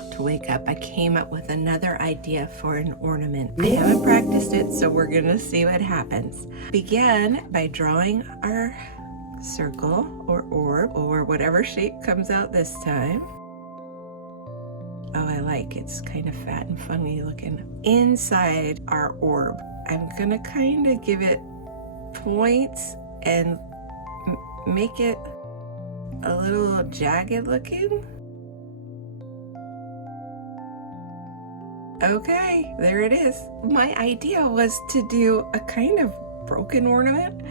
not to wake up, I came up with another idea for an ornament. I haven't practiced it, so we're gonna see what happens. Begin by drawing our circle or orb or whatever shape comes out this time. Oh, I like it. It's kind of fat and funny looking. Inside our orb, I'm gonna kind of give it points and make it a little jagged looking. Okay, there it is. My idea was to do a kind of broken ornament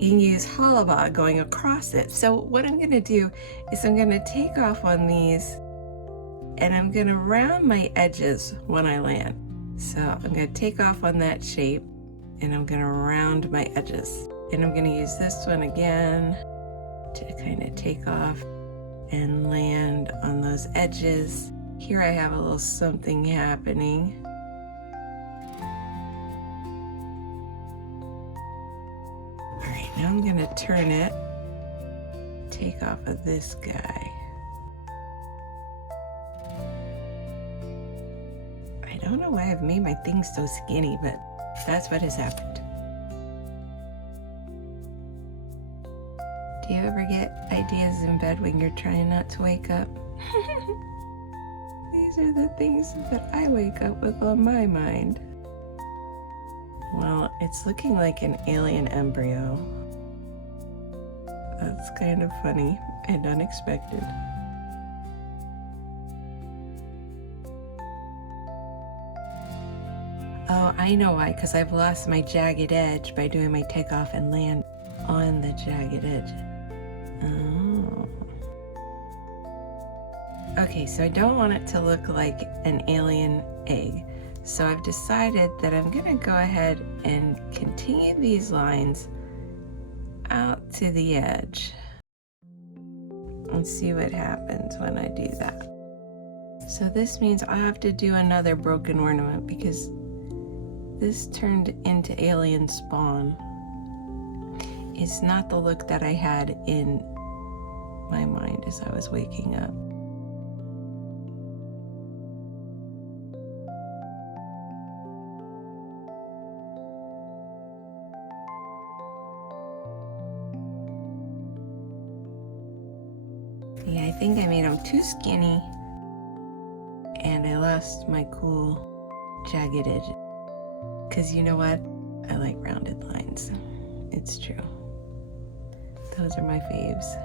and use hollowbah going across it. So what I'm gonna do is I'm gonna take off on these and I'm gonna round my edges when I land. So I'm gonna take off on that shape and I'm gonna round my edges. And I'm gonna use this one again to kind of take off and land on those edges. Here I have a little something happening. All right, now I'm gonna turn it, take off of this guy. I don't know why I've made my thing so skinny, but that's what has happened. Do you ever get ideas in bed when you're trying not to wake up? These are the things that I wake up with on my mind. Well, it's looking like an alien embryo. That's kind of funny and unexpected. Oh, I know why, because I've lost my jagged edge by doing my takeoff and land on the jagged edge. Oh. Okay, so I don't want it to look like an alien egg. So I've decided that I'm gonna go ahead and continue these lines out to the edge and see what happens when I do that. So this means I have to do another broken ornament because this turned into alien spawn. It's not the look that I had in my mind as I was waking up. Yeah, I think I made them too skinny and I lost my cool jagged edge. Because you know what? I like rounded lines. It's true. Those are my faves.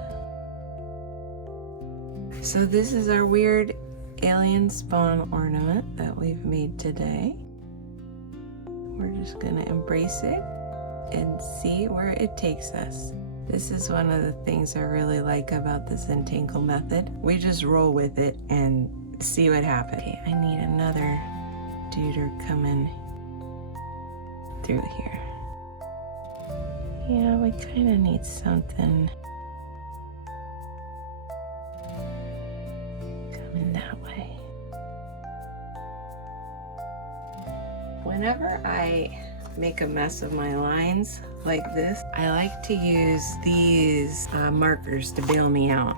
So this is our weird alien spawn ornament that we've made today. We're just gonna embrace it and see where it takes us. This is one of the things I really like about the Zentangle method. We just roll with it and see what happens. Okay, I need another duder coming through here. Yeah, we kind of need something coming that way. Whenever I make a mess of my lines like this, I like to use these markers to bail me out.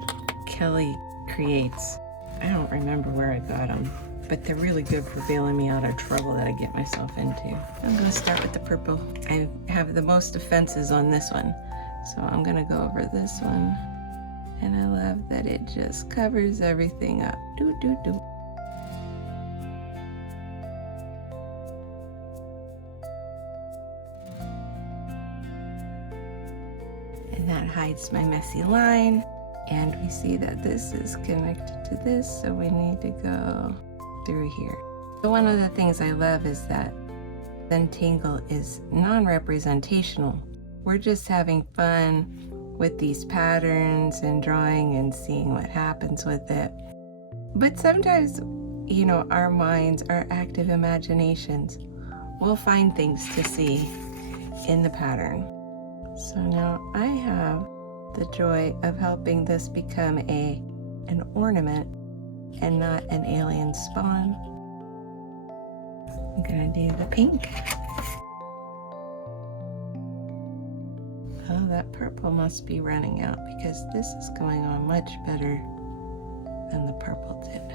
Kelly Creates. I don't remember where I got them, but they're really good for bailing me out of trouble that I get myself into. I'm gonna start with the purple. I have the most offenses on this one, so I'm gonna go over this one. And I love that it just covers everything up. Do, do, do. And that hides my messy line. And we see that this is connected to this, so we need to go through here. So one of the things I love is that Zentangle is non-representational. We're just having fun with these patterns and drawing and seeing what happens with it. But sometimes, you know, our minds, our active imaginations, will find things to see in the pattern. So now I have the joy of helping this become an ornament and not an alien spawn. I'm gonna do the pink. Oh, that purple must be running out because this is going on much better than the purple did.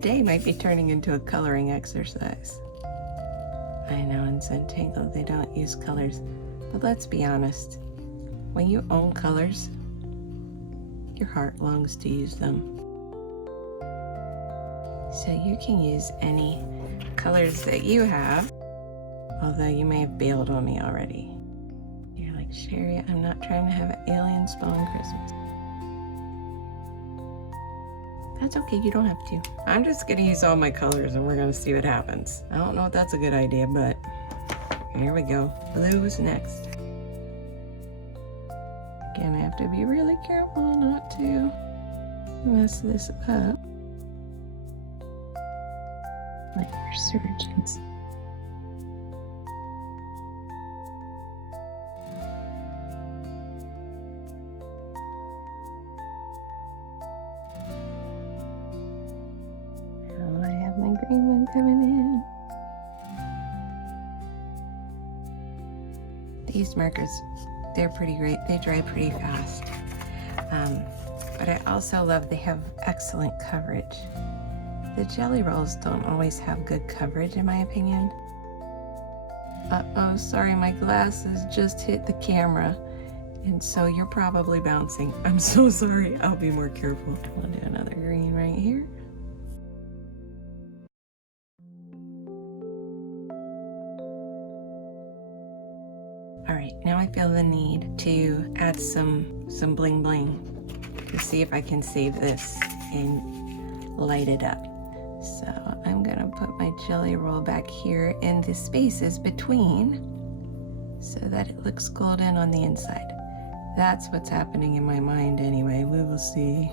day might be turning into a coloring exercise. I know in Zentangle they don't use colors, but let's be honest. When you own colors, your heart longs to use them. So you can use any colors that you have, although you may have bailed on me already. You're like, Sherry, I'm not trying to have an alien spawn Christmas. That's okay, you don't have to. I'm just gonna use all my colors and we're gonna see what happens. I don't know if that's a good idea, but here we go. Blue's next. Again, I have to be really careful not to mess this up. Like your surgeons. Now I have my green one coming in. These markers, they're pretty great. They dry pretty fast. But I also love they have excellent coverage. The jelly rolls don't always have good coverage in my opinion. Uh-oh, sorry, my glasses just hit the camera. And so you're probably bouncing. I'm so sorry, I'll be more careful. I'll do another green right here. All right, now I feel the need to add some bling bling to see if I can save this and light it up. So I'm gonna put my jelly roll back here in the spaces between so that it looks golden on the inside. That's what's happening in my mind anyway. We will see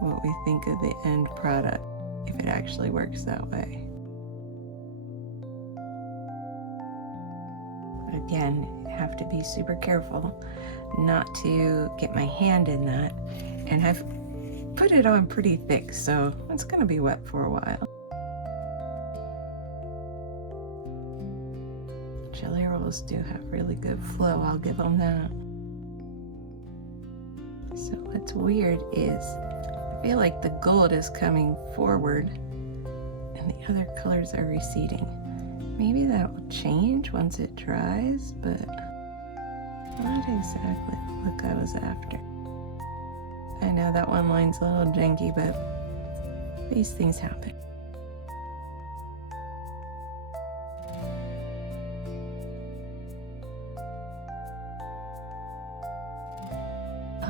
what we think of the end product, if it actually works that way. Again, have to be super careful not to get my hand in that, and I've put it on pretty thick, so it's gonna be wet for a while. Jelly rolls do have really good flow, I'll give them that. So what's weird is I feel like the gold is coming forward and the other colors are receding. Maybe that will change once it dries, but not exactly the look I was after. I know that one line's a little janky, but these things happen.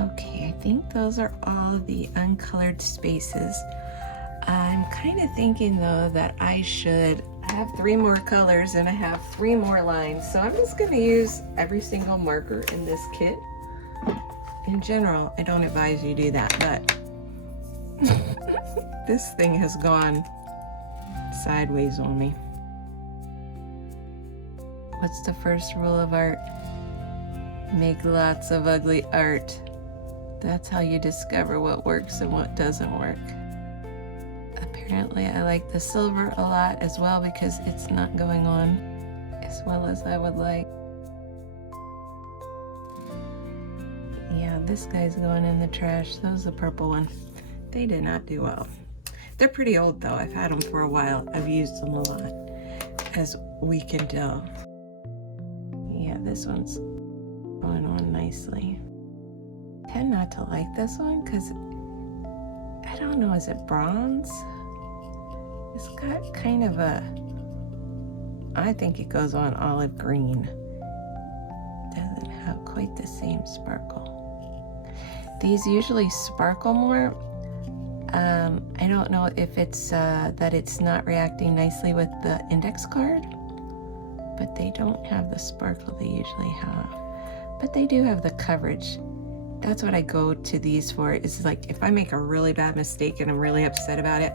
Okay, I think those are all the uncolored spaces. I'm kind of thinking though that I should have 3 more colors and I have 3 more lines. So I'm just gonna use every single marker in this kit. In general, I don't advise you do that, but this thing has gone sideways on me. What's the first rule of art? Make lots of ugly art. That's how you discover what works and what doesn't work. Apparently, I like the silver a lot as well because it's not going on as well as I would like. Yeah, this guy's going in the trash. That was the purple one. They did not do well. They're pretty old though. I've had them for a while. I've used them a lot, as we can tell. Yeah, this one's going on nicely. I tend not to like this one because, I don't know, is it bronze? It's got kind of a, I think it goes on olive green. Doesn't have quite the same sparkle. These usually sparkle more. I don't know if it's that it's not reacting nicely with the index card, but they don't have the sparkle they usually have. But they do have the coverage. That's what I go to these for, is like if I make a really bad mistake and I'm really upset about it,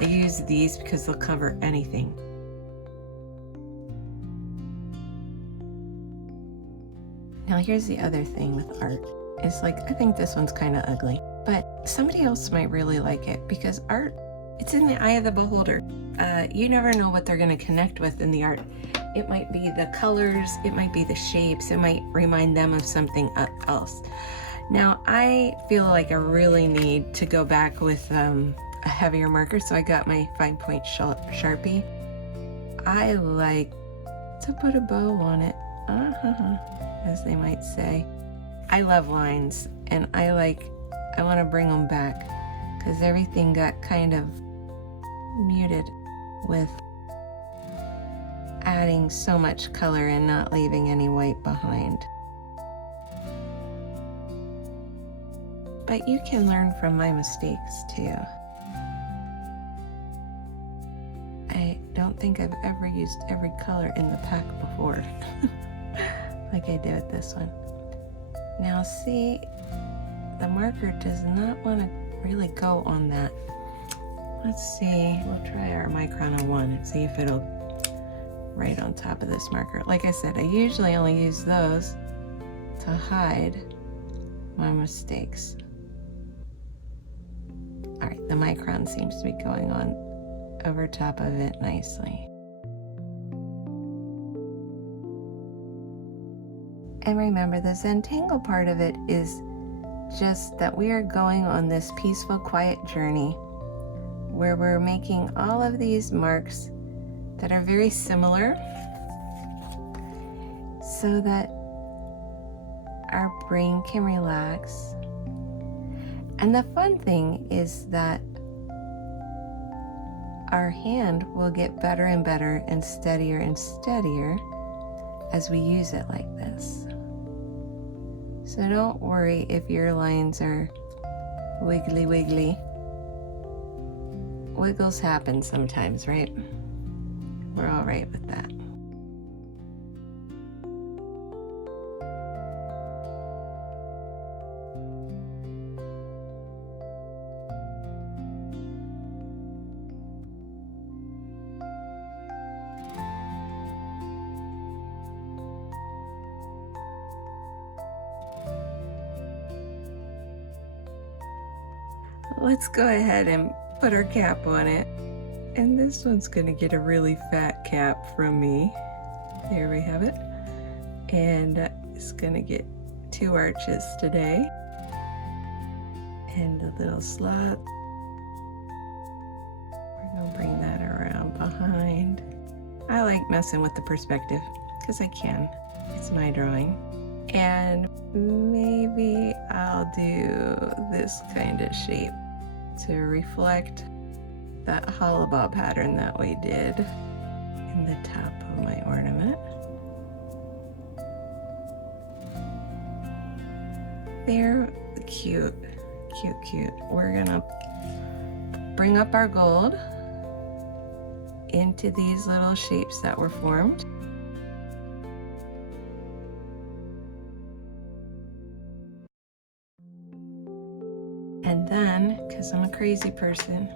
I use these because they'll cover anything. Now here's the other thing with art. It's like, I think this one's kind of ugly, but somebody else might really like it because art, it's in the eye of the beholder. You never know what they're going to connect with in the art. It might be the colors, it might be the shapes, it might remind them of something else. Now, I feel like I really need to go back with a heavier marker, so I got my 5-point Sharpie. I like to put a bow on it, as they might say. I love lines, and I want to bring them back because everything got kind of muted with adding so much color and not leaving any white behind. But you can learn from my mistakes too. I don't think I've ever used every color in the pack before, like I did with this one. Now see, the marker does not want to really go on that. Let's see, we'll try our micron 01 and see if it'll right on top of this marker. Like I said, I usually only use those to hide my mistakes. All right, the micron seems to be going on over top of it nicely. And remember, the Zentangle part of it is just that we are going on this peaceful, quiet journey where we're making all of these marks that are very similar so that our brain can relax. And the fun thing is that our hand will get better and better and steadier as we use it like this. So don't worry if your lines are wiggly wiggly. Wiggles happen sometimes, right? We're all right with that. Let's go ahead and put our cap on it. And this one's gonna get a really fat cap from me. There we have it. And it's gonna get 2 arches today. And a little slot. We're gonna bring that around behind. I like messing with the perspective because I can. It's my drawing. And maybe I'll do this kind of shape to reflect that hollow bob pattern that we did in the top of my ornament. They're cute, cute, cute. We're gonna bring up our gold into these little shapes that were formed. And then, because I'm a crazy person,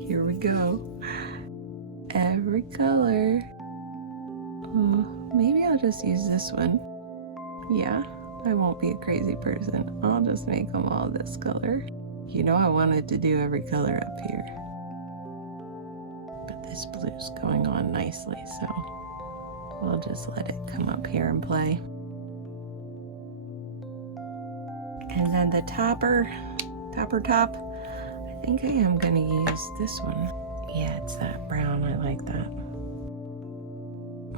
here we go. Every color. Oh, maybe I'll just use this one. Yeah, I won't be a crazy person. I'll just make them all this color. You know I wanted to do every color up here. But this blue's going on nicely, so we'll just let it come up here and play. And then the top, I think I am gonna use this one. Yeah, it's that brown, I like that.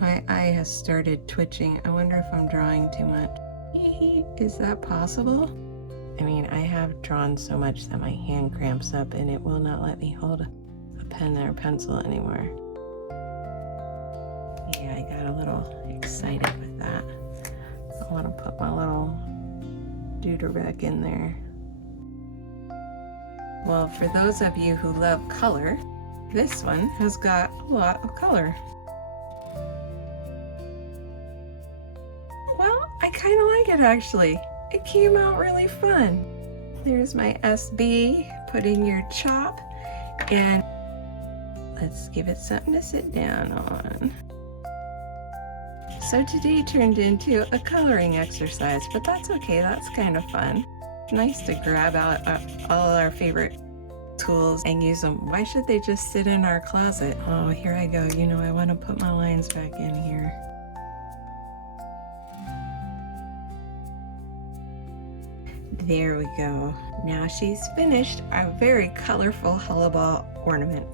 My eye has started twitching. I wonder if I'm drawing too much. Is that possible? I mean, I have drawn so much that my hand cramps up and it will not let me hold a pen or a pencil anymore. Yeah, I got a little excited with that. I want to put my little dooder back in there. Well, for those of you who love color, this one has got a lot of color. Well, I kind of like it actually. It came out really fun. There's my SB, put in your chop, and let's give it something to sit down on. So today turned into a coloring exercise, but that's okay, that's kind of fun. Nice to grab out all our favorite tools and use them. Why should they just sit in our closet? Oh, here I go. You know, I want to put my lines back in here. There we go. Now she's finished our very colorful hula ball ornament.